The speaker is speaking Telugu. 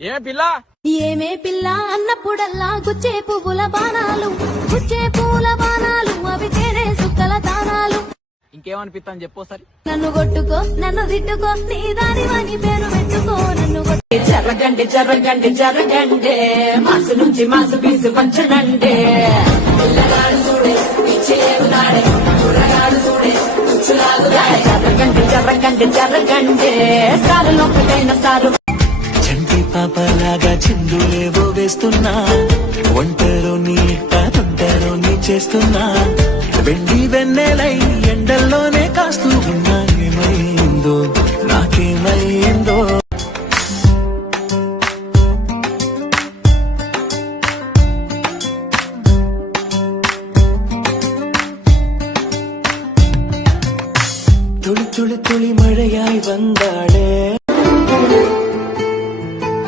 ఏ పిల్ల ఏమే పిల్ల అన్నప్పుడల్లా గుచ్చే పువ్వుల బాణాలు అవి తేనే సుక్కల దానాలు. ఇంకేమనిపిస్తాను చెప్పోసారి. నన్ను కొట్టుకో నన్ను తిట్టుకో నీ దానివని పేరు పెట్టుకో నన్ను జరగండి జరగండి జరగండి మనసు నుంచి మనసు పీసు పంచనండి. పిల్లగాడు చూడే ఇచ్చేవులాడే కుర్రగాడు చూడే కుచ్చులాగులాడే. జరగండి జరగండి జరగండి స్టారు లోపలైన స్టారు. చంటి పాపలాగా చిందులేవో వేస్తున్నా, ఒంటరో నీ తొంటరో నీ చేస్తున్నా, వెండి వెన్నెలై ఎండల్లోనే కాస్తూ ఉన్నా. ఏమైందో నాకేమైందో. തുളി തുളി തുളി മഴയായി വന്ന